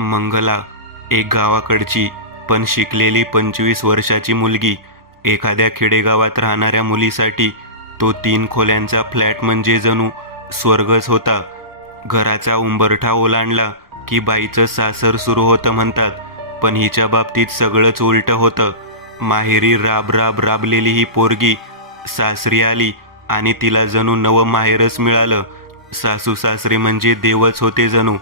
मंगला एक गावाकडची पण शिकलेली 25 वर्षाची मुलगी. एखाद्या खेडेगावात राहणाऱ्या मुलीसाठी तो 3 खोल्यांचा फ्लॅट म्हणजे जणू स्वर्गच होता. घराचा उंबरठा ओलांडला की बाईचं सासर सुरू होतं म्हणतात, पण हिच्या बाबतीत सगळंच उलटं होतं. माहेरी राब राब राबलेली ही पोरगी सासरी आली आणि तिला जणू नवं माहेरच मिळालं. सासू सासरे म्हणजे देवच होते जणू.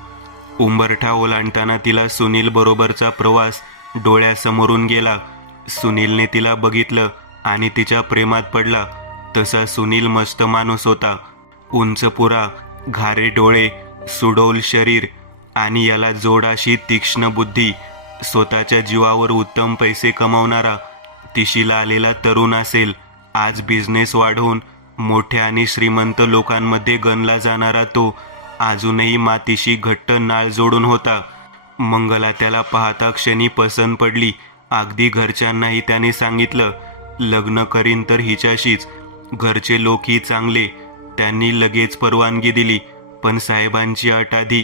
उंबरठा ओलांडताना तिला सुनील बरोबरचा प्रवास डोळ्यासमोरून गेला. सुनीलने तिला बघितलं आणि तिच्या प्रेमात पडला. तसा सुनील मस्त माणूस होता. उंच पुरा, घारे डोळे, सुडौल शरीर आणि याला जोड अशी तीक्ष्ण बुद्धी. स्वतःच्या जीवावर उत्तम पैसे कमावणारा, तिशीला आलेला तरुण असेल. आज बिझनेस वाढवून मोठ्या आणि श्रीमंत लोकांमध्ये गणला जाणारा तो अजूनही मातीशी घट्ट नाळ जोडून होता. मंगला त्याला पाहता क्षणी पसंत पडली. अगदी घरच्यांनाही त्याने सांगितलं, लग्न करीन तर हिच्याशीच. घरचे लोकही चांगले, त्यांनी लगेच परवानगी दिली. पण साहेबांची अट आधी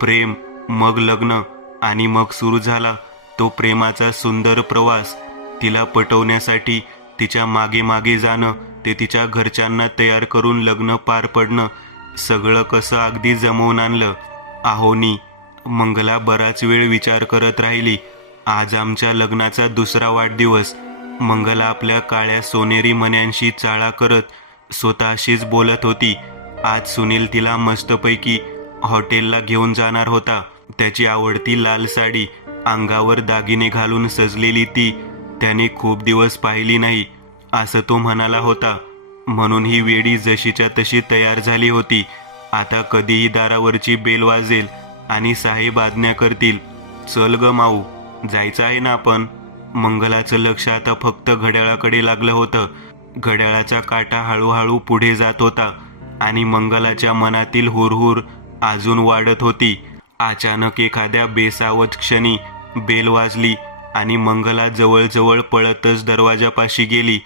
प्रेम, मग लग्न आणि मग सुरू झाला तो प्रेमाचा सुंदर प्रवास. तिला पटवण्यासाठी तिच्या मागे मागे जाणं, ते तिच्या घरच्यांना तयार करून लग्न पार पडणं, सगळं कसं अगदी जमवून आणलं. आहोनी मंगला बराच वेळ विचार करत राहिली. आज आमच्या लग्नाचा 2रा वाढदिवस. मंगला आपल्या काळ्या सोनेरी मण्यांशी चाळा करत स्वतःशीच बोलत होती. आज सुनील तिला मस्तपैकी हॉटेलला घेऊन जाणार होता. त्याची आवडती लाल साडी, अंगावर दागिने घालून सजलेली ती त्याने खूप दिवस पाहिली नाही, असं तो म्हणाला होता. म्हणून ही वेडी जशीच्या तशी तयार झाली होती. आता कधीही दारावरची बेल वाजेल आणि साहेब आज्ञा करतील, चल ग माऊ, जायचं आहे ना आपण. मंगलाचं लक्ष आता फक्त घड्याळाकडे लागलं होतं. घड्याळाचा काटा हळूहळू पुढे जात होता आणि मंगलाच्या मनातील हुरहुर अजून वाढत होती. अचानक एखाद्या बेसावध क्षणी बेल वाजली आणि मंगला जवळजवळ पळतच दरवाजापाशी गेली.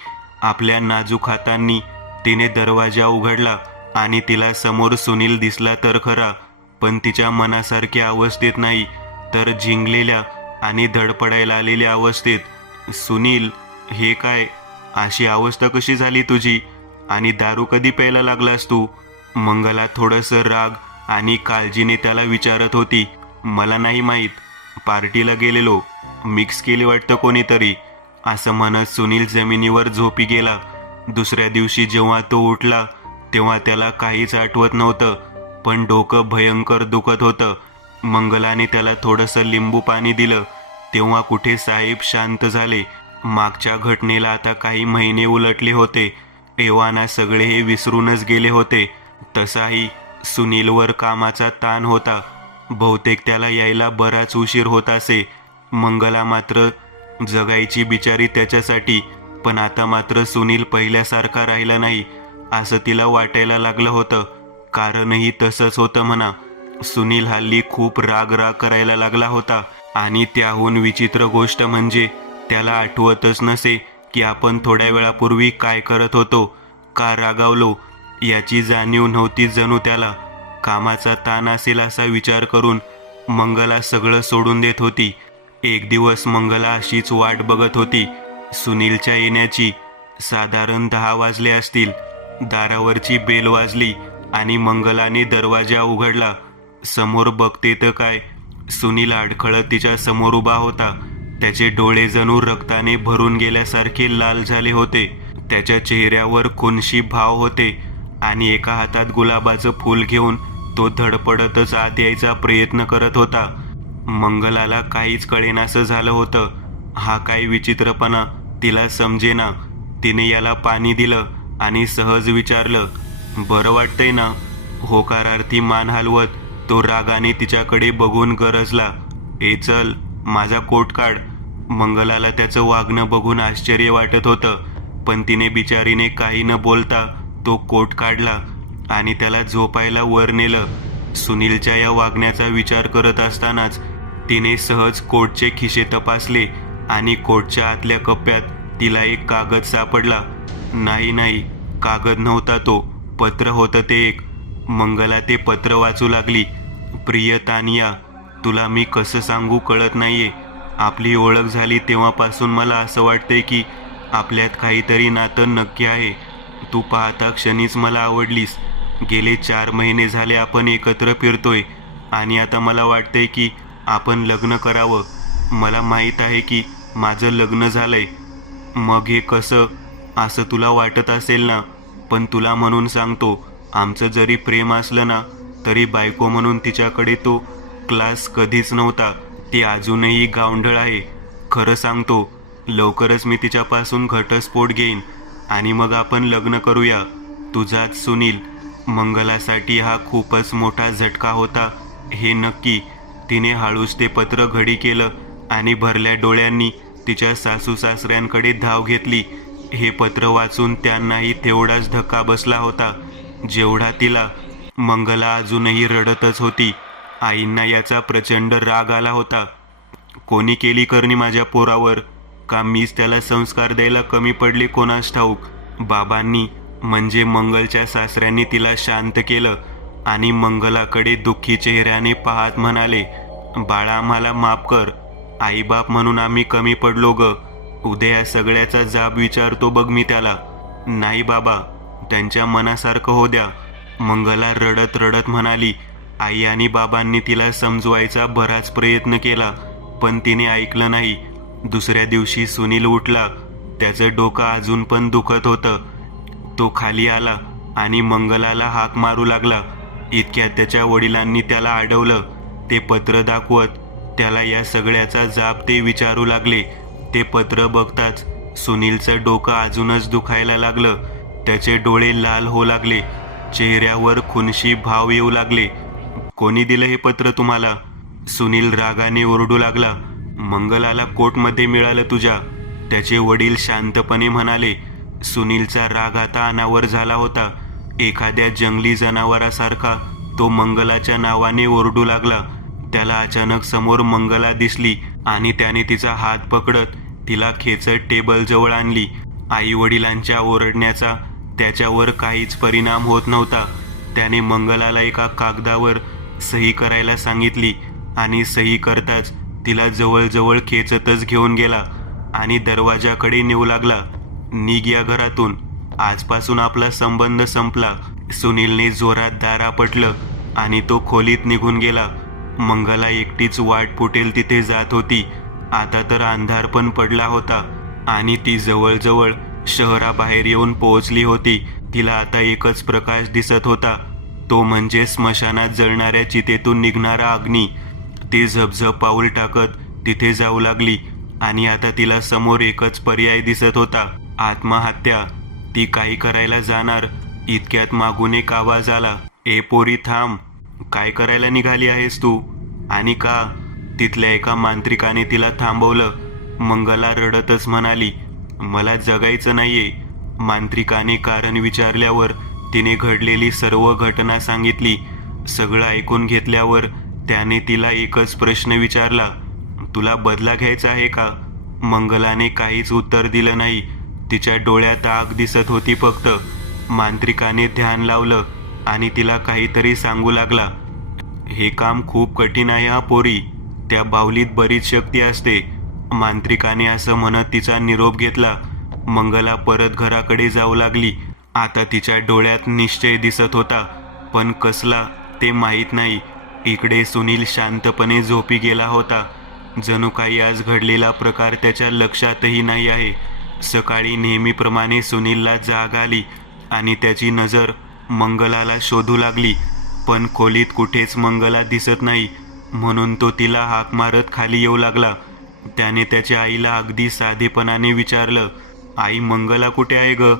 आपल्या नाजूक हातांनी तिने दरवाजा उघडला आणि तिला समोर सुनील दिसला तर खरा, पण तिच्या मनासारख्या अवस्थेत नाही, तर झिंगलेल्या आणि धडपडायला आलेल्या अवस्थेत. सुनील, हे काय? अशी अवस्था कशी झाली तुझी? आणि दारू कधी प्यायला लागलास तू? मंगला थोडंसं राग आणि काळजीने त्याला विचारत होती. मला नाही माहीत, पार्टीला गेलेलो, मिक्स केली वाटतं कोणीतरी, असं म्हणत सुनील जमिनीवर झोपी गेला. दुसऱ्या दिवशी जेव्हा तो उठला तेव्हा त्याला काहीच आठवत नव्हतं, पण डोकं भयंकर दुखत होतं. मंगलाने त्याला थोडंसं लिंबू पाणी दिलं तेव्हा कुठे साहेब शांत झाले. मागच्या घटनेला आता काही महिने उलटले होते. एव्हाना सगळे हे विसरूनच गेले होते. तसाही सुनीलवर कामाचा ताण होता. बहुतेक त्याला यायला बराच उशीर होत असे. मंगला मात्र जगायची बिचारी त्याच्यासाठी, पण आता मात्र सुनील पहिल्यासारखा राहिला नाही असं तिला वाटायला लागलं होतं. कारणही तसंच होतं म्हणा. सुनील हल्ली खूप राग करायला लागला होता आणि त्याहून विचित्र गोष्ट म्हणजे त्याला आठवतच नसे की आपण थोड्या वेळापूर्वी काय करत होतो, का रागावलो याची जाणीव नव्हती जणू त्याला. कामाचा ताण असेल असा विचार करून मंगला सगळं सोडून देत होती. एक दिवस मंगला अशीच वाट बघत होती सुनीलच्या येण्याची. साधारण 10 वाजले असतील. दारावरची बेल वाजली आणि मंगलाने दरवाजा उघडला. समोर बघते तर काय, सुनील अडखळत तिच्या समोर उभा होता. त्याचे डोळे जणू रक्ताने भरून गेल्यासारखे लाल झाले होते. त्याच्या चेहऱ्यावर खुनशी भाव होते आणि एका हातात गुलाबाचं फूल घेऊन तो धडपडतच आत यायचा प्रयत्न करत होता. मंगलाला काहीच कळेनासं झालं होतं. हा काय विचित्रपणा तिला समजेना. तिने याला पाणी दिलं आणि सहज विचारलं, बरं वाटतंय ना? होकारार्थी मान हलवत तो रागाने तिच्याकडे बघून गरजला, ए चल, माझा कोट काढ. मंगलाला त्याचं वागणं बघून आश्चर्य वाटत होतं, पण तिने बिचारीने काही न बोलता तो कोट काढला आणि त्याला झोपायला वर नेलं. सुनीलच्या या वागण्याचा विचार करत असतानाच तिने सहज कोटचे खिसे तपासले आणि कोटच्या आतल्या कप्प्यात तिला एक कागद सापडला. नाही, कागद नव्हता तो, पत्र होतं ते एक. मंगला ते पत्र वाचू लागली. प्रिय तानिया, तुला मी कसं सांगू कळत नाहीये. आपली ओळख झाली तेव्हापासून मला असं वाटतंय की आपल्यात काहीतरी नातं नक्की आहे. तू पाहता क्षणीच मला आवडलीस. गेले 4 महिने झाले आपण एकत्र फिरतोय आणि आता मला वाटतंय की आपण लग्न करावं. मला माहीत आहे की माझं लग्न झालंय. मग हे कसं असं तुला वाटत असेल ना, पण तुला म्हणून सांगतो, आमचं जरी प्रेम असलं ना तरी बायको म्हणून तिच्याकडे तो क्लास कधीच नव्हता. ती अजूनही गावंढळ आहे. खरं सांगतो, लवकरच मी तिच्यापासून घटस्फोट घेईन आणि मग आपण लग्न करूया. तुझाच सुनील. मंगलासाठी हा खूपच मोठा झटका होता हे नक्की. तिने हळूच ते पत्र घडी केलं आणि भरल्या डोळ्यांनी तिच्या सासू सासऱ्यांकडे धाव घेतली. हे पत्र वाचून त्यांनाही तेवढाच धक्का बसला होता जेवढा तिला. मंगला अजूनही रडतच होती. आईंना याचा प्रचंड राग आला होता. कोणी केली करणी माझ्या पोरावर? का मीच त्याला संस्कार द्यायला कमी पडले कोणास ठाऊक? बाबांनी म्हणजे मंगलच्या सासऱ्यांनी तिला शांत केलं आणि मंगलाकडे दुःखी चेहऱ्याने पाहत म्हणाले, बाळा आम्हाला माफ कर. आईबाप म्हणून आम्ही कमी पडलो ग. उद्या या सगळ्याचा जाब विचारतो बघ मी त्याला. नाही बाबा, त्यांच्या मनासारखं हो द्या. मंगला रडत रडत म्हणाली. आई आणि बाबांनी तिला समजवायचा बराच प्रयत्न केला पण तिने ऐकलं नाही. दुसऱ्या दिवशी सुनील उठला. त्याचं डोकं अजून पण दुखत होतं. तो खाली आला आणि मंगलाला हाक मारू लागला. इतक्यात त्याच्या वडिलांनी त्याला अडवलं. ते पत्र दाखवत त्याला या सगळ्याचा जाब ते विचारू लागले. ते पत्र बघताच सुनीलचं डोकं अजूनच दुखायला लागलं. त्याचे डोळे लाल होऊ लागले. चेहऱ्यावर खुनशी भाव येऊ लागले. कोणी दिलं हे पत्र तुम्हाला? सुनील रागाने ओरडू लागला. मंगलाला कोर्टमध्ये मिळालं तुझ्या. त्याचे वडील शांतपणे म्हणाले. सुनीलचा राग आता अनावर झाला होता. एखाद्या जंगली जनावरासारखा तो मंगलाच्या नावाने ओरडू लागला. त्याला अचानक समोर मंगला दिसली आणि त्याने तिचा हात पकडत तिला खेचत टेबलजवळ आणली. आई वडिलांच्या ओरडण्याचा त्याच्यावर काहीच परिणाम होत नव्हता. त्याने मंगलाला एका कागदावर सही करायला सांगितली आणि सही करताच तिला जवळजवळ खेचतच घेऊन गेला आणि दरवाजाकडे नेऊ लागला. निघ या घरातून. आजपासून आपला संबंध संपला. सुनीलने जोरात दार आपटलं आणि तो खोलीत निघून गेला. मंगला एकटीच वाट फुटेल तिथे जात होती. आता तर अंधार पण पडला होता आणि ती जवळजवळ शहराबाहेर येऊन पोहोचली होती. तिला आता एकच प्रकाश दिसत होता, तो म्हणजे स्मशानात जळणाऱ्या चितेतून निघणारा अग्नी. ती झपझप पाऊल टाकत तिथे जाऊ लागली आणि आता तिला समोर एकच पर्याय दिसत होता, आत्महत्या. ती काही करायला जाणार इतक्यात मागून एक आवाज आला. ए पोरी थांब. काय करायला निघाली आहेस तू? आणि का? तिथल्या एका मांत्रिकाने तिला थांबवलं. मंगला रडतच म्हणाली, मला जगायचं नाहीये. मांत्रिकाने कारण विचारल्यावर तिने घडलेली सर्व घटना सांगितली. सगळं ऐकून घेतल्यावर त्याने तिला एकच प्रश्न विचारला, तुला बदला घ्यायचा आहे का? मंगलाने काहीच उत्तर दिलं नाही. तिच्या डोळ्यात आग दिसत होती फक्त. मांत्रिकाने ध्यान लावलं आणि तिला काहीतरी सांगू लागला. हे काम खूप कठीण आहे हा पोरी. त्या बाहुलीत बरीच शक्ती असते. मांत्रिकाने असं म्हणत तिचा निरोप घेतला. मंगला परत घराकडे जाऊ लागली. आता तिच्या डोळ्यात निश्चय दिसत होता, पण कसला ते माहीत नाही. इकडे सुनील शांतपणे झोपी गेला होता. जणू काही आज घडलेला प्रकार त्याच्या लक्षातही नाही आहे. सकाळी नेहमीप्रमाणे सुनीलला जाग आली आणि त्याची नजर मंगलाला शोधू लागली, पण खोलीत कुठेच मंगला दिसत नाही. म्हणून तो तिला हाक मारत खाली येऊ लागला. त्याने त्याच्या आईला अगदी साधेपणाने विचारलं, आई मंगला कुठे आहे ग?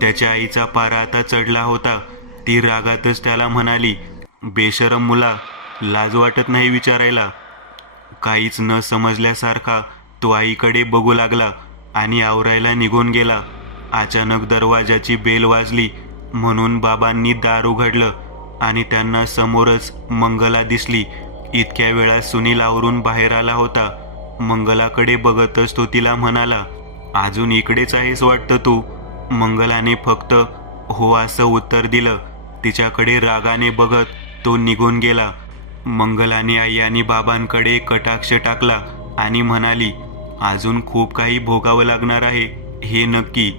त्याच्या आईचा पारा आता चढला होता. ती रागातच त्याला म्हणाली, बेशरम मुला, लाज वाटत नाही विचारायला? काहीच न समजल्यासारखा तो आईकडे बघू लागला आणि आवरायला निघून गेला. अचानक दरवाजाची बेल वाजली म्हणून बाबांनी दार उघडलं आणि त्यांना समोरच मंगला दिसली. इतक्या वेळा सुनील आवरून बाहेर आला होता. मंगलाकडे बघतच तो तिला म्हणाला, अजून इकडेच आहेस वाटतं तू? मंगलाने फक्त हो असं उत्तर दिलं. तिच्याकडे रागाने बघत तो निघून गेला. मंगलाने आई आणि बाबांकडे कटाक्ष टाकला आणि म्हणाली, अजून खूप काही भोगावं लागणार आहे हे नक्की.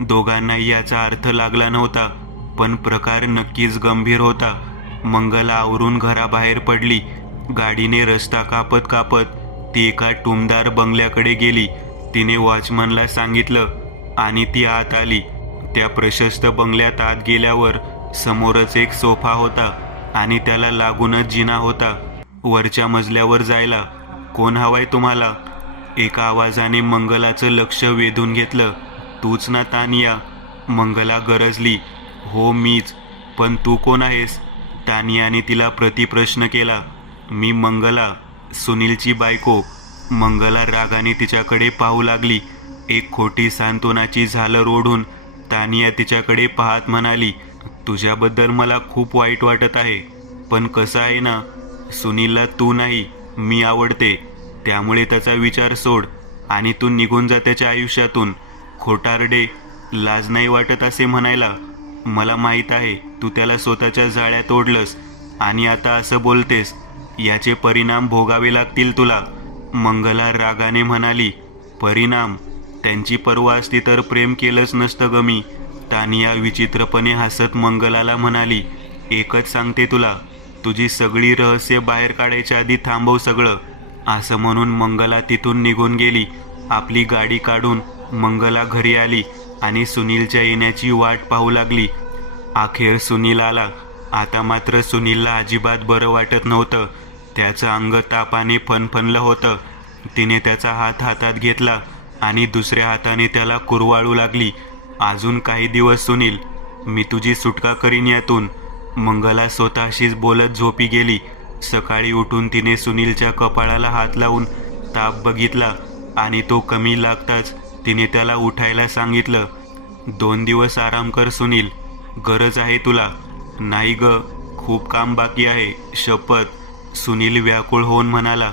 दोघांनाही याचा अर्थ लागला नव्हता, पण प्रकार नक्कीच गंभीर होता. मंगला आवरून घराबाहेर पडली. गाडीने रस्ता कापत कापत ती एका टुमदार बंगल्याकडे गेली. तिने वॉचमनला सांगितलं आणि ती आत आली. त्या प्रशस्त बंगल्यात आत गेल्यावर समोरच एक सोफा होता आणि त्याला लागूनच जिना होता. वरच्या मजल्यावर जायला. कोण हवाय तुम्हाला? एका आवाजाने मंगलाचं लक्ष वेधून घेतलं. तूच ना तानिया? मंगला गरजली. हो मीच. पण तू कोण आहेस? तानियाने तिला प्रतिप्रश्न केला. मी मंगला, सुनीलची बायको. मंगला रागाने तिच्याकडे पाहू लागली. एक खोटी सांत्वनाची झालर ओढून तानिया तिच्याकडे पाहत म्हणाली, तुझ्याबद्दल मला खूप वाईट वाटत आहे, पण कसं आहे ना, सुनीलला तू नाही मी आवडते. त्यामुळे त्याचा विचार सोड आणि तू निघून जा त्याच्या आयुष्यातून. खोटारडे, लाज नाही वाटत असे म्हणायला? मला माहीत आहे तू त्याला स्वतःच्या जाळ्यात ओढलंस आणि आता असं बोलतेस. याचे परिणाम भोगावे लागतील तुला. मंगला रागाने म्हणाली. परिणाम? त्यांची पर्वा असती तर प्रेम केलंच नसतं ग मी. तानिया विचित्रपणे हसत मंगलाला म्हणाली, एकच सांगते तुला, तुझी सगळी रहस्य बाहेर काढायच्या आधी थांबव सगळं. असं म्हणून मंगला तिथून निघून गेली. आपली गाडी काढून मंगला घरी आली आणि सुनीलच्या येण्याची वाट पाहू लागली. अखेर सुनील आला. आता मात्र सुनीलला अजिबात बरं वाटत नव्हतं. त्याचं अंग तापाने फणफणलं होतं. तिने त्याचा हात हातात घेतला आणि दुसऱ्या हाताने त्याला कुरवाळू लागली. अजून काही दिवस सुनील, मी तुझी सुटका करीन यातून. मंगला स्वतःशीच बोलत झोपी गेली. सकाळी उठून तिने सुनीलच्या कपाळाला हात लावून ताप बघितला आणि तो कमी लागताच तिने त्याला उठायला सांगितलं. 2 दिवस आराम कर सुनील, गरज आहे तुला. नाही ग, खूप काम बाकी आहे, शपथ. सुनील व्याकुळ होऊन म्हणाला.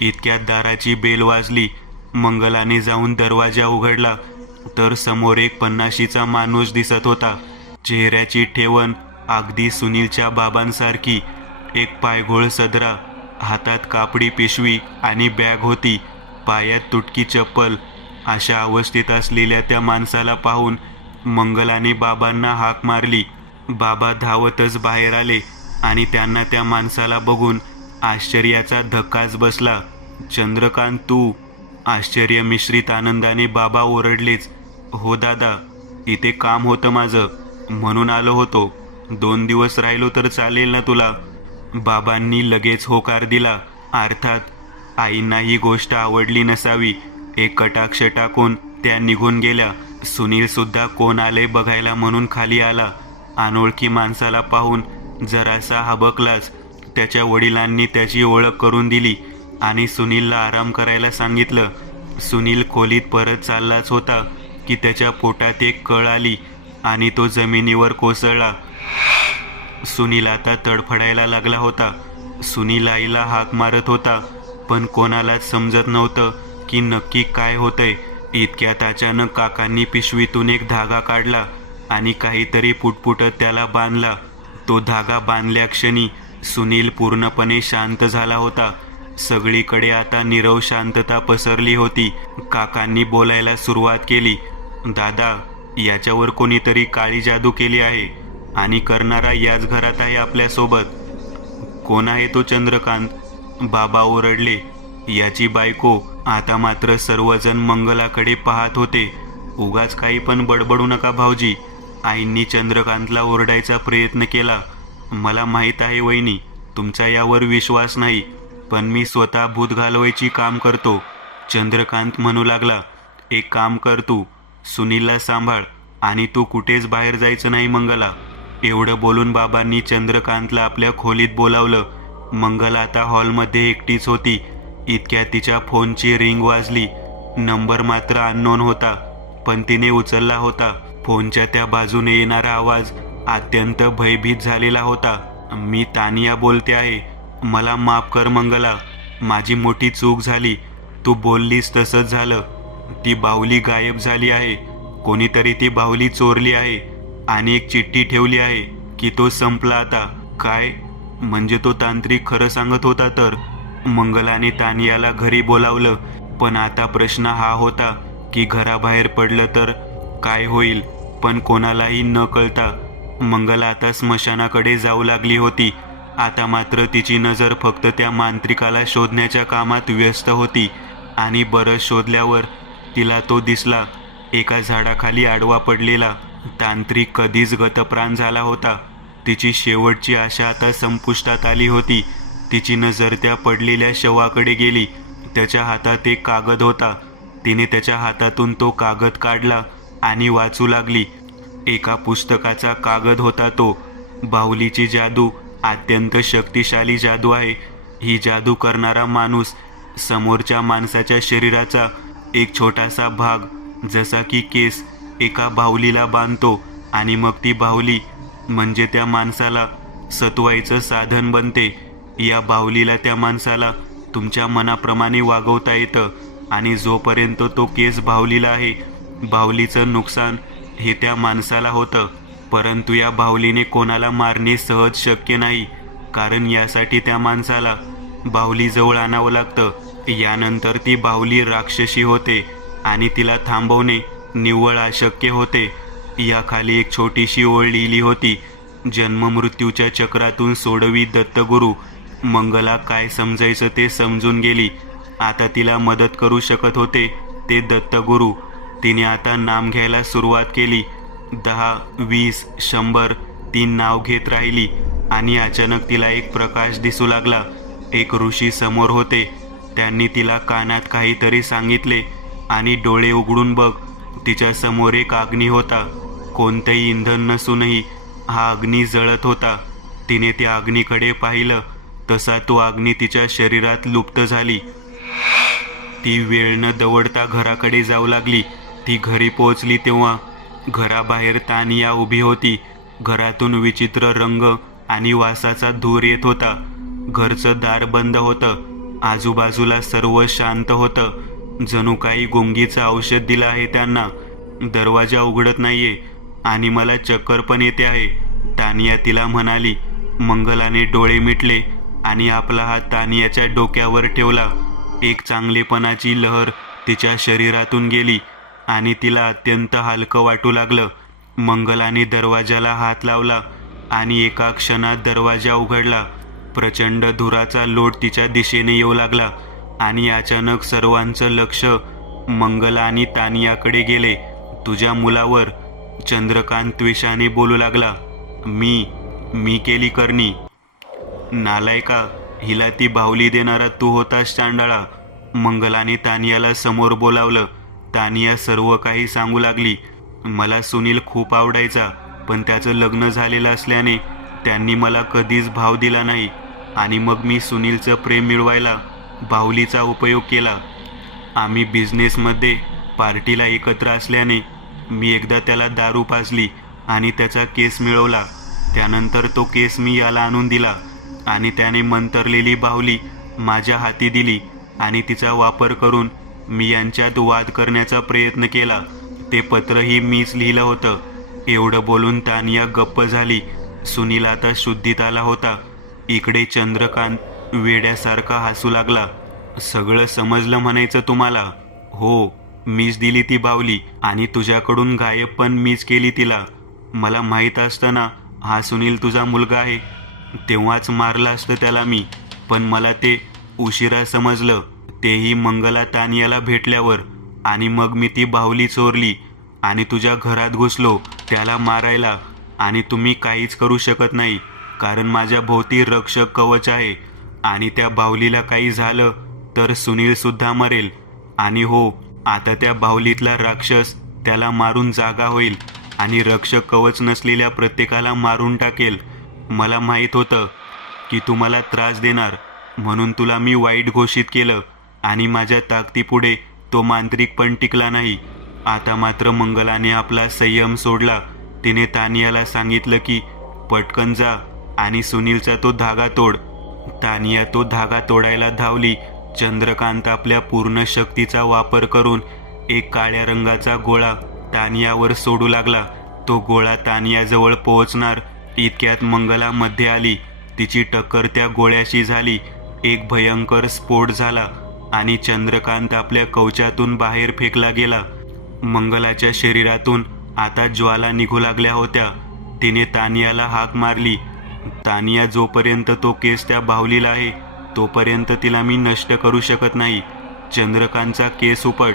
इतक्यात दाराची बेल वाजली. मंगलाने जाऊन दरवाजा उघडला तर समोर एक 50शीचा माणूस दिसत होता. चेहऱ्याची ठेवण अगदी सुनीलच्या बाबांसारखी. एक पायघोळ सदरा, हातात कापडी पिशवी आणि बॅग होती, पायात तुटकी चप्पल. अशा अवस्थेत असलेल्या त्या माणसाला पाहून मंगलाने बाबांना हाक मारली. बाबा धावतच बाहेर आले आणि त्यांना त्या माणसाला बघून आश्चर्याचा धक्काच बसला. चंद्रकांत तू? आश्चर्य मिश्रित आनंदाने बाबा ओरडलेच. हो दादा, इथे काम होतं माझं, म्हणून आलो होतो. 2 दिवस राहिलो तर चालेल ना तुला? बाबांनी लगेच होकार दिला. अर्थात आईंना ही गोष्ट आवडली नसावी. एक कटाक्ष टाकून त्या निघून गेल्या. सुनील सुद्धा कोण आले बघायला म्हणून खाली आला. अनोळखी माणसाला पाहून जरासा हबकलाच. त्याच्या वडिलांनी त्याची ओळख करून दिली आणि सुनीलला आराम करायला सांगितलं. सुनील खोलीत परत चाललाच होता की त्याच्या पोटात एक कळ आली आणि तो जमिनीवर कोसळला. सुनील आता तडफडायला लागला होता. सुनील आईला हाक मारत होता, पण कोणालाच समजत नव्हतं की नक्की काय होतंय. इतक्यात अचानक काकांनी पिशवीतून एक धागा काढला आणि काहीतरी पुटपुटत त्याला बांधला. तो धागा बांधल्या क्षणी सुनील पूर्णपणे शांत झाला होता. सगळीकडे आता नीरव शांतता पसरली होती. काकांनी बोलायला सुरुवात केली. दादा, याच्यावर कोणीतरी काळी जादू केली आहे आणि करणारा याच घरात आहे आपल्यासोबत. कोण आहे तो चंद्रकांत? बाबा ओरडले. याची बायको. आता मात्र सर्वजण मंगलाकडे पाहत होते. उगाच काही पण बडबडू नका भाऊजी. आईंनी चंद्रकांतला ओरडायचा प्रयत्न केला. मला माहीत आहे वहिनी, तुमचा यावर विश्वास नाही, पण मी स्वतः भूत घालवायची काम करतो. चंद्रकांत म्हणू लागला. एक काम कर, तू सुनीलला सांभाळ आणि तू कुठेच बाहेर जायचं नाही मंगला. एवढं बोलून बाबांनी चंद्रकांतला आपल्या खोलीत बोलावलं. मंगला आता हॉलमध्ये एकटीच होती. इतक्यात तिच्या फोनची रिंग वाजली. नंबर मात्र अननोन होता, पण तिने उचलला होता. फोनच्या त्या बाजूने येणारा आवाज अत्यंत भयभीत झालेला होता. मी तानिया बोलते आहे. मला माफ कर मंगला, माझी मोठी चूक झाली. तू बोललीस तसंच झालं. ती बाहुली गायब झाली आहे. कोणीतरी ती बाहुली चोरली आहे आणि एक चिठ्ठी ठेवली आहे की तो संपला आता. काय? म्हणजे तो तांत्रिक खरं सांगत होता तर. मंगलाने तानियाला घरी बोलावलं, पण आता प्रश्न हा होता की घराबाहेर पडलं तर काय होईल. पण कोणालाही न कळता मंगला आता स्मशानाकडे जाऊ लागली होती. आता मात्र तिची नजर फक्त त्या मांत्रिकाला शोधण्याच्या कामात व्यस्त होती. आणि बरंच शोधल्यावर तिला तो दिसला, एका झाडाखाली आडवा पडलेला. तांत्रिक कधीच गतप्राण झाला होता. तिची शेवटची आशा आता संपुष्टात आली होती. तिची नजर त्या पडलेल्या शवाकडे गेली. त्याच्या हातात एक कागद होता. तिने त्याच्या हातातून तो कागद काढला आणि वाचू लागली. एका पुस्तकाचा कागद होता तो. बाहुलीची जादू अत्यंत शक्तिशाली जादू आहे. ही जादू करणारा माणूस समोरच्या माणसाच्या शरीराचा एक छोटासा भाग, जसा की केस, एका बाहुलीला बांधतो आणि मग ती बाहुली म्हणजे त्या माणसाला सतवायचं साधन बनते. या बाहुलीला त्या माणसाला तुमच्या मनाप्रमाणे वागवता येतं. आणि जोपर्यंत तो केस बाहुलीला आहे, बाहुलीचं नुकसान हे त्या माणसाला होतं. परंतु या बाहुलीने कोणाला मारणे सहज शक्य नाही, कारण यासाठी त्या माणसाला बाहुलीजवळ आणावं लागतं. यानंतर ती बाहुली राक्षसी होते आणि तिला थांबवणे निव्वळ अशक्य होते. याखाली एक छोटीशी ओळ लिहिली होती, जन्ममृत्यूच्या चक्रातून सोडवी दत्तगुरू. मंगला काय समजायचं ते समजून गेली. आता तिला मदत करू शकत होते ते दत्तगुरू. तिने आता नाम घ्यायला सुरुवात केली. 10, 20, 100 ती नाव घेत राहिली आणि अचानक तिला एक प्रकाश दिसू लागला. एक ऋषी समोर होते. त्यांनी तिला कानात काहीतरी सांगितले आणि डोळे उघडून बघ. तिच्या समोर एक अग्नी होता. कोणतंही इंधन नसूनही हा अग्नी जळत होता. तिने त्या अग्नीकडे पाहिलं तसा तो अग्नी तिच्या शरीरात लुप्त झाली. ती वेळ न दवडता घराकडे जाऊ लागली. ती घरी पोहोचली तेव्हा घराबाहेर तानिया उभी होती. घरातून विचित्र रंग आणि वासाचा धूर येत होता. घरचं दार बंद होतं. आजूबाजूला सर्व शांत होतं. जणू काही गुंगीचं औषध दिलं आहे त्यांना. दरवाजा उघडत नाहीये आणि मला चक्कर पण येते आहे, तानिया तिला म्हणाली. मंगलाने डोळे मिटले आणि आपला हात तानियाच्या डोक्यावर ठेवला. एक चांगलेपणाची लहर तिच्या शरीरातून गेली आणि तिला अत्यंत हलकं वाटू लागलं. मंगलाने दरवाजाला हात लावला आणि एका क्षणात दरवाजा उघडला. प्रचंड धुराचा लोट तिच्या दिशेने येऊ लागला आणि अचानक सर्वांचं लक्ष मंगला आणि तानियाकडे गेले. तुझ्या मुलावर, चंद्रकांत त्वेषाने बोलू लागला. मी केली करणी. नालायका, हिला ती बाहुली देणारा तू होतास चांडाळा. मंगलाने तानियाला समोर बोलावलं. तानिया सर्व काही सांगू लागली. मला सुनील खूप आवडायचा, पण त्याचं लग्न झालेलं असल्याने त्यांनी मला कधीच भाव दिला नाही. आणि मग मी सुनीलचं प्रेम मिळवायला बाहुलीचा उपयोग केला. आम्ही बिझनेसमध्ये पार्टीला एकत्र असल्याने मी एकदा त्याला दारू पाजली आणि त्याचा केस मिळवला. त्यानंतर तो केस मी याला आणून दिला आणि त्याने मंतरलेली बाहुली माझ्या हाती दिली आणि तिचा वापर करून मी यांच्यात वाद करण्याचा प्रयत्न केला. ते पत्रही मीच लिहिलं होतं. एवढं बोलून तानिया गप्प झाली. सुनील आता शुद्धीत आला होता. इकडे चंद्रकांत वेड्यासारखा हसू लागला. सगळं समजलं म्हणायचं तुम्हाला? हो, मीच दिली ती बाहुली आणि तुझ्याकडून गायब पण मीच केली तिला. मला माहीत असतं ना हा सुनील तुझा मुलगा आहे, तेव्हाच मारलं असतं त्याला मी. पण मला ते उशिरा समजलं, तेही मंगला तानियाला भेटल्यावर. आणि मग मी ती बाहुली चोरली आणि तुझ्या घरात घुसलो त्याला मारायला. आणि तुम्ही काहीच करू शकत नाही, कारण माझ्या भोवती रक्षक कवच आहे. आणि त्या बाहुलीला काही झालं तर सुनीलसुद्धा मरेल. आणि हो, आता त्या बाहुलीतला राक्षस त्याला मारून जागा होईल आणि रक्षक कवच नसलेल्या प्रत्येकाला मारून टाकेल. मला माहीत होतं की तू मला त्रास देणार, म्हणून तुला मी वाईट घोषित केलं आणि माझ्या ताकदीपुढे तो मांत्रिक पण टिकला नाही. आता मात्र मंगलाने आपला संयम सोडला. तिने तानियाला सांगितलं की पटकन जा आणि सुनीलचा तो धागा तोड. तानिया तो धागा तोडायला धावली. चंद्रकांत आपल्या पूर्ण शक्तीचा वापर करून एक काळ्या रंगाचा गोळा तानियावर सोडू लागला. तो गोळा तानियाजवळ पोहोचणार इतक्यात मंगला मध्ये आली. तिची टक्कर त्या गोळ्याशी झाली. एक भयंकर स्फोट झाला आणि चंद्रकांत आपल्या कवचातून बाहेर फेकला गेला. मंगलाच्या शरीरातून आता ज्वाला निघू लागल्या होत्या. तिने तानियाला हाक मारली, तानिया, जोपर्यंत तो केस त्या बाहुलीला आहे तोपर्यंत तिला मी नष्ट करू शकत नाही. चंद्रकांतचा केस उपट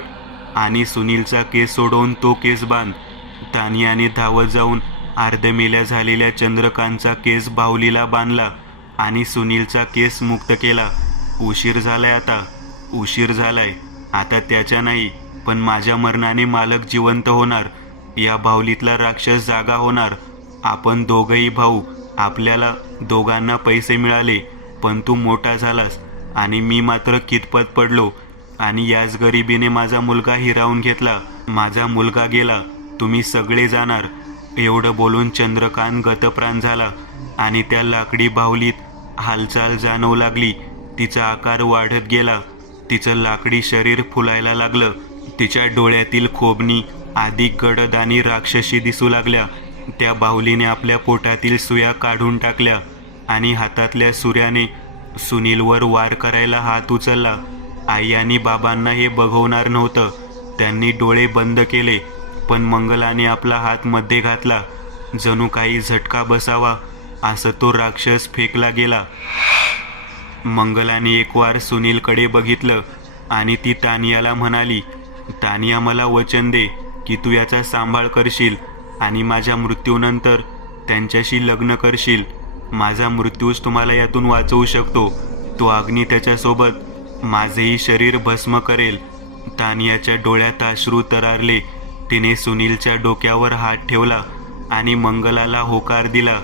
आणि सुनीलचा केस सोडवून तो केस बांध. तानियाने धावत जाऊन अर्धमेल्या झालेल्या चंद्रकांतचा केस बाहुलीला बांधला आणि सुनीलचा केस मुक्त केला. उशीर झालाय आता, उशीर झालाय. आता त्याच्या नाही पण माझ्या मरणाने मालक जिवंत होणार. या बाहुलीतला राक्षस जागा होणार. आपण दोघंही भाऊ. आपल्याला दोघांना पैसे मिळाले, पण तू मोठा झालास आणि मी मात्र कितपत पडलो. आणि याच गरिबीने माझा मुलगा हिरावून घेतला. माझा मुलगा गेला, तुम्ही सगळे जाणार. एवढं बोलून चंद्रकांत गतप्राण झाला आणि त्या लाकडी बाहुलीत हालचाल जाणवू लागली. तिचा आकार वाढत गेला. तिचं लाकडी शरीर फुलायला लागलं. तिच्या डोळ्यातील खोबणी अधिक गडद आणि राक्षसी दिसू लागल्या. त्या बाहुलीने आपल्या पोटातील सुया काढून टाकल्या आणि हातातल्या सुऱ्याने सुनीलवर वार करायला हात उचलला. आई आणि बाबांना हे बघवणार नव्हतं. त्यांनी डोळे बंद केले, पण मंगलाने आपला हात मध्ये घातला. जणू काही झटका बसावा असं तो राक्षस फेकला गेला. मंगलाने एक वार सुनीलकडे बघितलं आणि ती तानियाला म्हणाली, तानिया, मला वचन दे की तू याचा सांभाळ करशील आणि माझ्या मृत्यूनंतर त्यांच्याशी लग्न करशील. माझा मृत्यूच तुम्हाला यातून वाचवू शकतो. तो अग्नी त्याच्यासोबत माझेही शरीर भस्म करेल. तानियाच्या डोळ्यात अश्रू तरारले. तिने सुनीलच्या डोक्यावर हात ठेवला आणि मंगलाला होकार दिला.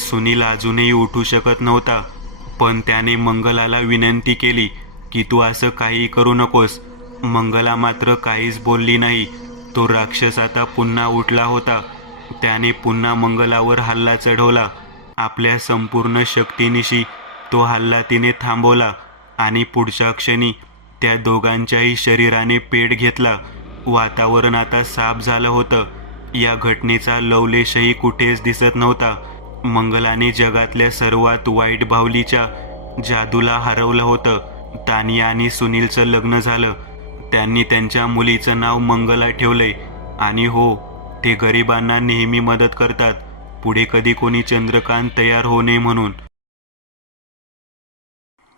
सुनील अजूनही उठू शकत नव्हता, पण त्याने मंगलाला विनंती केली की तू असं काही करू नकोस. मंगला मात्र काहीच बोलली नाही. तो राक्षस आता पुन्हा उठला होता. त्याने पुन्हा मंगलावर हल्ला चढवला. आपल्या संपूर्ण शक्तीनिशी तो हल्ला तिने थांबवला आणि पुढच्या क्षणी त्या दोघांच्याही शरीराने पेट घेतला. वातावरण आता साफ झालं होतं. या घटनेचा लवलेशही कुठेच दिसत नव्हता. मंगलाने जगातल्या सर्वात वाईट बाहुलीच्या जादूला हरवलं होतं. तानिया आणि सुनीलचं लग्न झालं. त्यांनी त्यांच्या मुलीचं नाव मंगला ठेवलंय. आणि हो, ते गरिबांना नेहमी मदत करतात, पुढे कधी कोणी चंद्रकांत तयार होऊ नये म्हणून.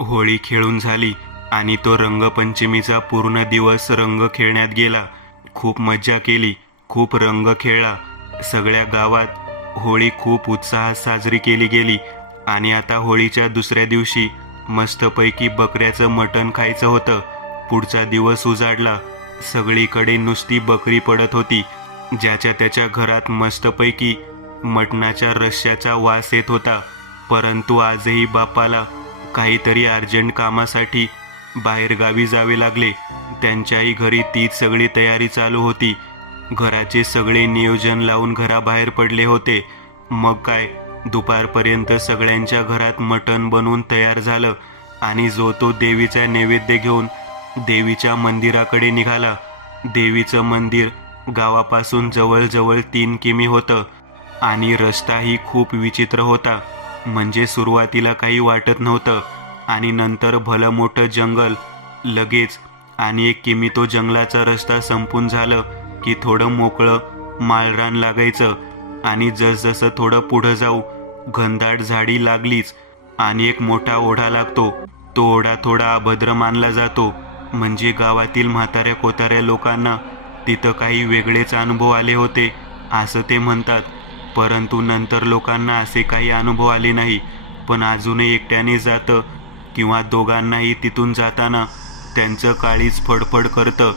होळी खेळून झाली आणि तो रंगपंचमीचा पूर्ण दिवस रंग खेळण्यात गेला. खूप मज्जा केली, खूप रंग खेळला. सगळ्या गावात होळी खूप उत्साहात साजरी केली गेली. आणि आता होळीच्या दुसऱ्या दिवशी मस्तपैकी बकऱ्याचं मटण खायचं होतं. पुढचा दिवस उजाडला. सगळीकडे नुसती बकरी पडत होती. ज्याच्या त्याच्या घरात मस्तपैकी मटणाच्या रश्श्याचा वास येत होता. परंतु आजही बापाला काहीतरी अर्जंट कामासाठी बाहेरगावी जावे लागले. त्यांच्याही घरी तीच सगळी तयारी चालू होती. घराचे सगळे नियोजन लावून घराबाहेर पडले होते. मग काय, दुपारपर्यंत सगळ्यांच्या घरात मटण बनवून तयार झालं आणि जो तो देवीचा नैवेद्य घेऊन देवीच्या मंदिराकडे निघाला. देवीचं मंदिर गावापासून जवळजवळ 3 किमी होतं आणि रस्ताही खूप विचित्र होता. म्हणजे सुरुवातीला काही वाटत नव्हतं आणि नंतर भलं मोठं जंगल, लगेच आणि 1 किमी तो जंगलाचा रस्ता संपून झालं की थोडं मोकळं माळरान लागायचं. आणि जसजसं थोडं पुढं जाऊ घनदाट झाडी लागलीच आणि एक मोठा ओढा लागतो. तो ओढा थोडा अभद्र मानला जातो. म्हणजे गावातील म्हाताऱ्या कोताऱ्या लोकांना तिथं काही वेगळेच अनुभव आले होते असं ते म्हणतात. परंतु नंतर लोकांना असे काही अनुभव आले नाही. पण अजूनही एकट्याने जातं किंवा दोघांनाही तिथून जाताना त्यांचं काळीच फडफड करतं,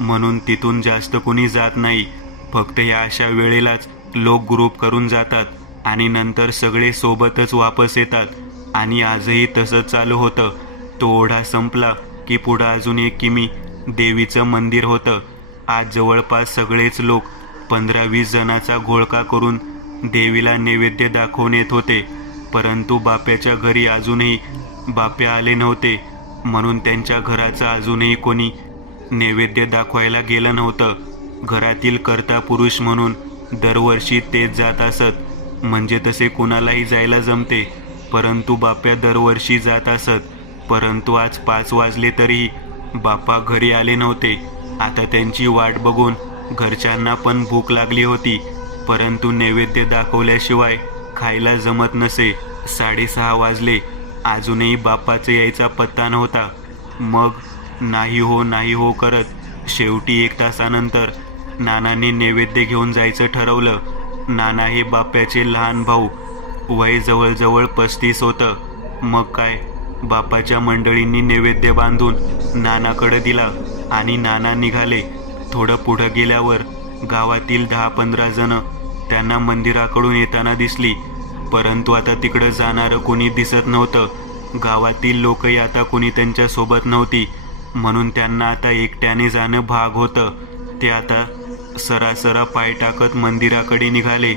म्हणून तिथून जास्त कुणी जात नाही. फक्त ह्या अशा वेळेलाच लोक ग्रुप करून जातात आणि नंतर सगळे सोबतच वापस येतात. आणि आजही तसंच चालू होतं. तो ओढा संपला की पुढं अजून 1 किमी देवीचं मंदिर होतं. आज जवळपास सगळेच लोक 15-20 जणांचा घोळका करून देवीला नैवेद्य दाखवून येत होते. परंतु बाप्याच्या घरी अजूनही बाप्या आले नव्हते, म्हणून त्यांच्या घराचं अजूनही कोणी नैवेद्य दाखवायला गेलं नव्हतं. घरातील कर्ता पुरुष म्हणून दरवर्षी तेच जात असत. म्हणजे तसे कुणालाही जायला जमते. परंतु बाप्या दरवर्षी जात असत. परंतु आज 5 वाजले तरीही बाप्पा घरी आले नव्हते. आता त्यांची वाट बघून घरच्यांना पण भूक लागली होती, परंतु नैवेद्य दाखवल्याशिवाय खायला जमत नसे. 6:30 वाजले, अजूनही बाप्पाचा यायचा पत्ता नव्हता. मग नाही हो करत शेवटी 1 तासानंतर नानाने नैवेद्य घेऊन जायचं ठरवलं. नाना हे बाप्याचे लहान भाऊ, वय जवळजवळ 35 होतं. मग काय, बाप्पाच्या मंडळींनी नैवेद्य बांधून नानाकडे दिला आणि नाना निघाले. थोडं पुढं गेल्यावर गावातील 10-15 जण त्यांना मंदिराकडून येताना दिसली, परंतु आता तिकडं जाणारं कोणी दिसत नव्हतं. गावातील लोकही आता कोणी त्यांच्यासोबत नव्हती, म्हणून त्यांना आता एकट्याने जाणं भाग होतं. ते आता सरासरा पाय टाकत मंदिराकडे निघाले.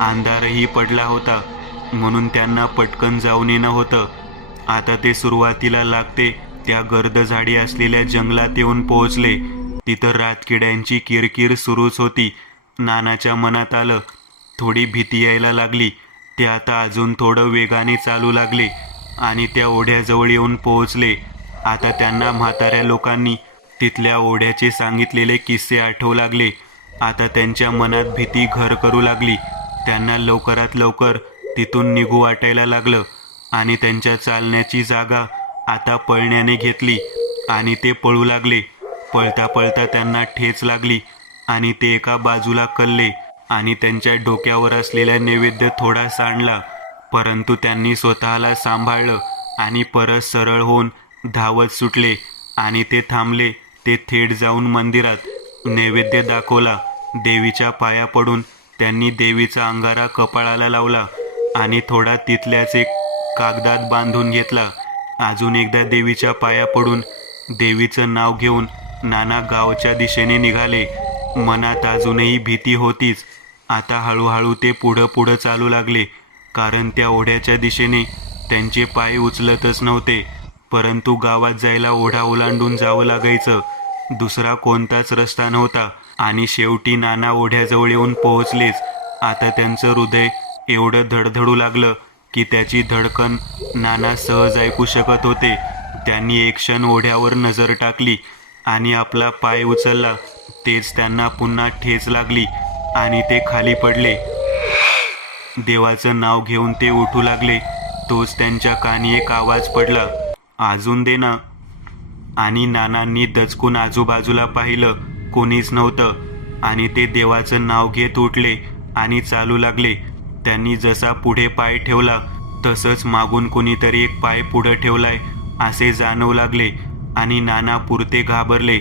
अंधारही पडला होता, म्हणून त्यांना पटकन जाऊन येणं होतं. आता ते सुरुवातीला लागते त्या गर्द झाडी असलेल्या जंगलात येऊन पोहोचले. तिथं रातकिड्यांची किरकिर सुरूच होती. नानाच्या मनात आलं, थोडी भीती यायला लागली. ते आता अजून थोडं वेगाने चालू लागले आणि त्या ओढ्याजवळ येऊन पोहोचले. आता त्यांना म्हाताऱ्या लोकांनी तिथल्या ओढ्याचे सांगितलेले किस्से आठवू लागले. आता त्यांच्या मनात भीती घर करू लागली. त्यांना लवकरात लवकर तिथून निघू वाटायला लागलं आणि त्यांच्या चालण्याची जागा आता पळण्याने घेतली आणि ते पळू लागले. पळता पळता त्यांना ठेच लागली आणि ते एका बाजूला कलले आणि त्यांच्या डोक्यावर असलेला नैवेद्य थोडा सांडला. परंतु त्यांनी स्वतःला सांभाळलं आणि परत सरळ होऊन धावत सुटले आणि ते थांबले. ते थेट जाऊन मंदिरात नैवेद्य दाखवला. देवीच्या पाया पडून त्यांनी देवीचा अंगारा कपाळाला लावला आणि थोडा तिथल्याच एक कागदात बांधून घेतला. अजून एकदा देवीच्या पाया पडून देवीचं नाव घेऊन नाना गावच्या दिशेने निघाले. मनात अजूनही भीती होतीच. आता हळूहळू ते पुढं चालू लागले, कारण त्या ओढ्याच्या दिशेने त्यांचे पाय उचलतच नव्हते. परंतु गावात जायला ओढा ओलांडून जावं लागायचं, दुसरा कोणताच रस्ता नव्हता. आणि शेवटी नाना ओढ्याजवळ येऊन पोहोचलेच. आता त्यांचं हृदय एवढं धडधडू लागलं की त्याची धडकन नाना सहज ऐकू शकत होते. त्यांनी एक क्षण ओढ्यावर नजर टाकली आणि आपला पाय उचलला. तेच त्यांना पुन्हा ठेच लागली आणि ते खाली पडले. देवाचं नाव घेऊन ते उठू लागले. तोच त्यांच्या कानी एक आवाज पडला, अजून दे ना. आणि नानांनी दचकून आजूबाजूला पाहिलं, कोणीच नव्हतं आणि ते देवाचं नाव घेत उठले आणि चालू लागले. त्यांनी जसा पुढे पाय ठेवला तसंच मागून कोणीतरी एक पाय पुढं ठेवलाय असे जाणवू लागले आणि नाना पुरते घाबरले.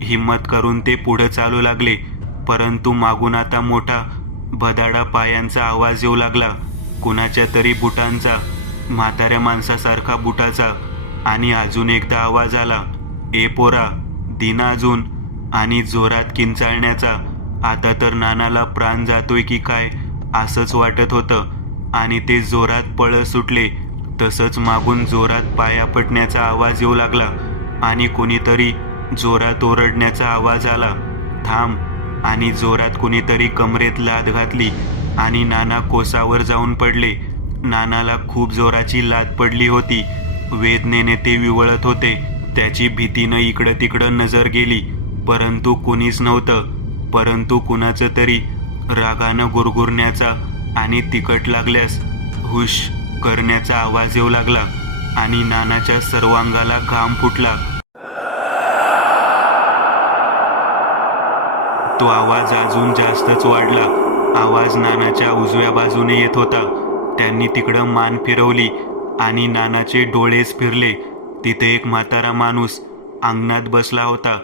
हिम्मत करून ते पुढं चालू लागले, परंतु मागून आता मोठा भदाडा पायांचा आवाज येऊ लागला. कुणाच्या तरी बुटांचा, म्हाताऱ्या माणसासारखा बुटाचा. आणि अजून एकदा आवाज आला, ए पोरा, दिना अजून. आणि जोरात किंचाळण्याचा. आता तर नानाला प्राण जातोय की काय असंच वाटत होतं आणि ते जोरात पळत सुटले. तसंच मागून जोरात पाय आपटण्याचा आवाज येऊ लागला आणि कोणीतरी जोरात ओरडण्याचा आवाज आला, थांब. आणि जोरात कोणीतरी कमरेत लाथ घातली आणि नाना कोसावर जाऊन पडले. नानाला खूप जोराची लाथ पडली होती. वेदनेने ते विवळत होते. त्याची भीतीनं इकडं तिकडं नजर गेली, परंतु कुणीच नव्हतं. परंतु कुणाचं तरी रागानं गुरगुरण्याचा आणि तिखट लागल्यास हुश करण्याचा आवाज येऊ लागला आणि नानाच्या सर्वांगाला घाम फुटला. तो आवाज अजून जास्तच वाढला. आवाज नानाच्या उजव्या बाजूने येत होता. त्यांनी तिकडं मान फिरवली आणि नानाचे डोळेच फिरले. तिथे एक म्हातारा माणूस अंगणात बसला होता.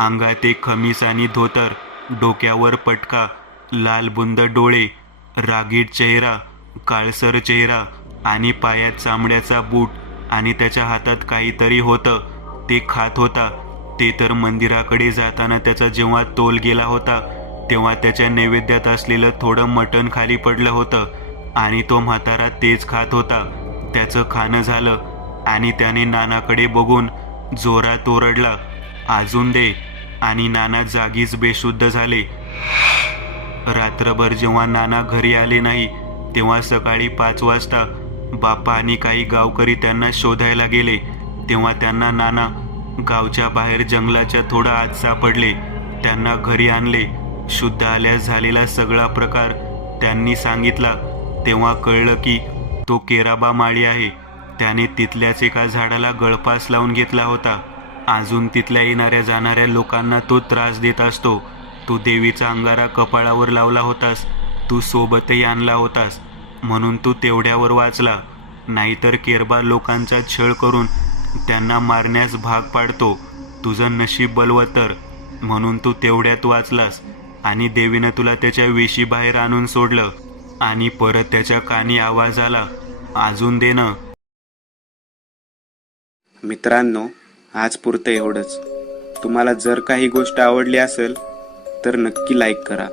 अंगात एक खमीस आणि धोतर, डोक्यावर पटका, लाल बुंद डोळे, रागीट चेहरा, काळसर चेहरा आणि पायात चामड्याचा बूट आणि त्याच्या हातात काहीतरी होतं. ते खात होता. ते तर मंदिराकडे जाताना त्याचा जेव्हा तोल गेला होता तेव्हा त्याच्या नैवेद्यात असलेलं थोडं मटण खाली पडलं होतं आणि तो म्हातारा तेच खात होता. त्याचं खाणं झालं आणि त्याने नानाकडे बघून जोरात ओरडला, अजून दे. आणि नाना जागीच बेशुद्ध झाले. रात्रभर जेव्हा नाना घरी आले नाही तेव्हा सकाळी 5 वाजता बाप्पा आणि काही गावकरी त्यांना शोधायला गेले तेव्हा त्यांना नाना गावच्या बाहेर जंगलाच्या थोडं आत सापडले. त्यांना घरी आणले. शुद्ध आल्यास झालेला सगळा प्रकार त्यांनी सांगितला. तेव्हा कळलं की तो केराबा माळी आहे. त्याने तिथल्याच एका झाडाला गळफास लावून घेतला होता. अजून तिथल्या येणाऱ्या जाणाऱ्या लोकांना तो त्रास देत असतो. तू देवीचा अंगारा कपाळावर लावला होतास, तू सोबतही आणला होतास म्हणून तू तेवढ्यावर वाचला. नाहीतर केरबा लोकांचा छळ करून त्यांना मारण्यास भाग पाडतो. तुझं नशीब बलवत्तर म्हणून तू तेवढ्यात वाचलास आणि देवीनं तुला त्याच्या वेशीबाहेर आणून सोडलं. आणि परत त्याच्या कानी आवाज आला, अजून दे ना. मित्रांनो, आज पुरतं एवढंच. तुम्हाला जर काही गोष्ट आवडली असेल तर नक्की लाईक करा.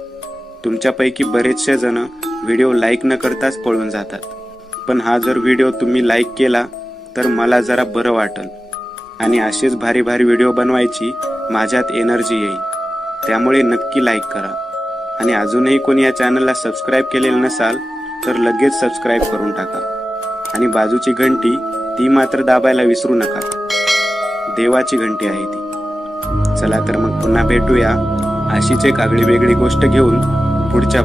तुमच्यापैकी बरेचसे जण व्हिडिओ लाईक न करताच पळून जातात. पण हा जर व्हिडिओ तुम्ही लाईक केला तर मला जरा बरं वाटेल आणि असेच भारी भारी व्हिडिओ बनवायची माझ्यात एनर्जी येईल. त्यामुळे नक्की लाईक करा. आणि अजूनही कोणी या चॅनलला सबस्क्राईब केलेलं नसाल तर लगेच सबस्क्राईब करून टाका. आणि बाजूची घंटी ती मात्र दाबायला विसरू नका. देवाची घंटी आहे ती. चला तर मग पुन्हा भेटूया अशीच एक आगळी वेगळी गोष्ट घेऊन पुढच्या